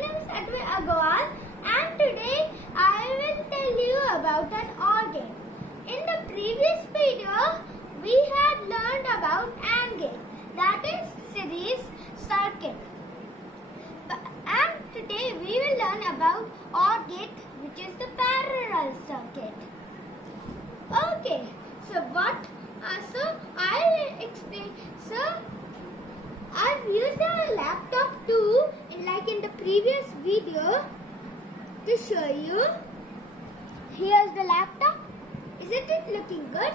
name is Advay Agarwal and today I will tell you about an organ. In the previous video, we had learned about AND gate, that is series circuit. And today we will learn about OR gate, which is the parallel circuit. Okay, so I'll explain. So I've used a laptop too, in the previous video, to show you. Here's the laptop. Isn't it looking good?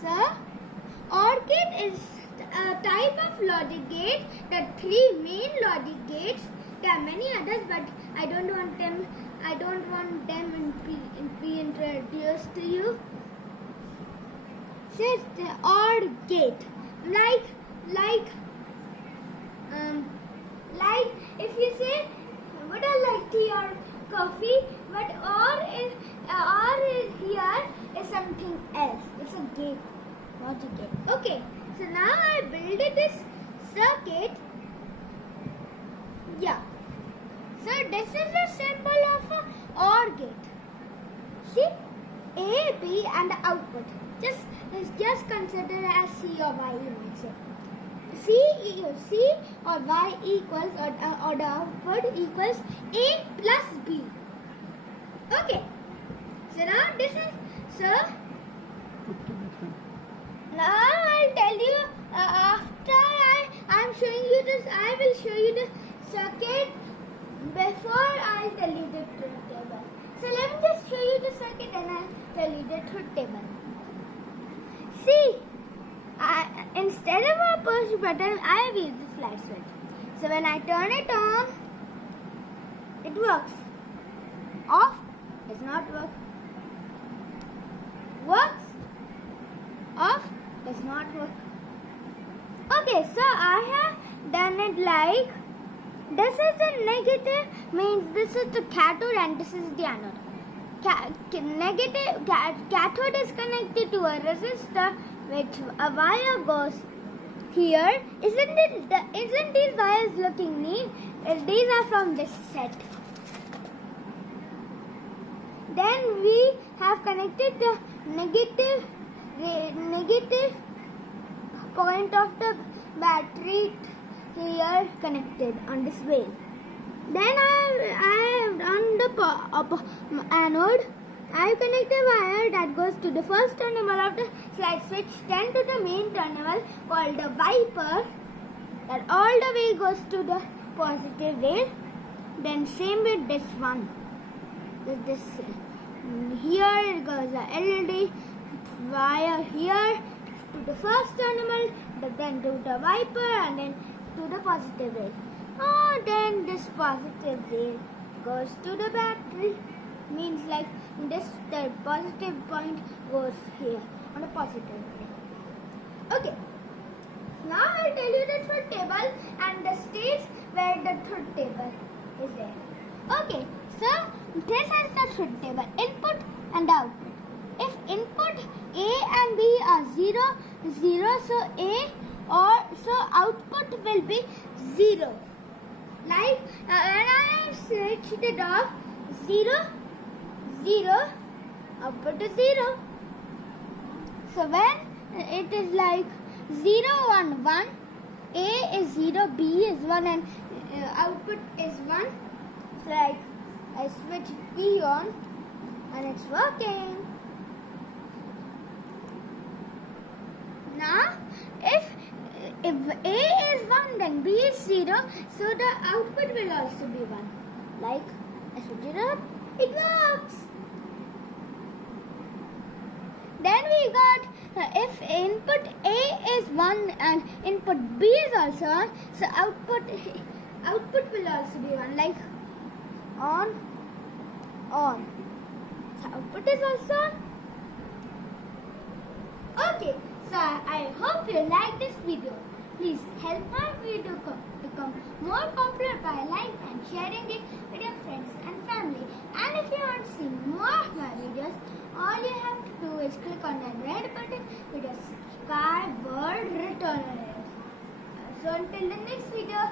So, OR gate is a type of logic gate. There are three main logic gates. There are many others, but I don't want them be introduced to you. So it's the OR gate, like if you say, would I like tea or coffee? But OR here is something else. It's a gate, logic gate. Okay, so now I built this circuit. Yeah. So this is the symbol of a OR gate. See, A, B, and the output. Just consider as C or Y. You might say. C or Y equals or the output equals A plus B. Okay. So now this is now I'll tell you after I'm showing you this. I will show you the circuit before I'll tell you the truth table. So let me just show you the circuit and I'll tell you the truth table. See, instead of a push button, I have used this light switch. So when I turn it on, it works. Off does not work. Works. Off does not work. Okay, so I have done it like this is the negative, means this is the cathode and this is the anode. Cathode is connected to a resistor which a wire goes here. Isn't these wires looking neat? These are from this set. Then we have connected the negative point of the battery here connected on this way. Then I have on the anode, I have connected a wire that goes to the first terminal of the slide switch, then to the main terminal called the wiper, that all the way goes to the positive rail. Then same with this one. Here it goes a LED wire here to the first terminal, then to the wiper, and then to the positive rail. Then this positive rail goes to the battery. Means like the positive point goes here on the positive rail. Okay. Now I'll tell you the truth table and the states where the truth table is there. Okay. So this is the truth table. Input and output. If input A and B are 0, so output will be 0. Like when I switched it off, 0, output is 0. So when it is like 0, 1, 1, A is 0, B is 1, and output is 1. So like I switch B on and it's working. Now if A is 1, then B is 0, so the output will also be 1. Like, I switch it up, it works. Then we got, if input A is 1 and input B is also 1, so output will also be 1. Like, on. So output is also on. Okay. So I hope you like this video. Please help my video become more popular by liking and sharing it with your friends and family. And if you want to see more of my videos, all you have to do is click on that red button with a subscribe word written on it. So until the next video,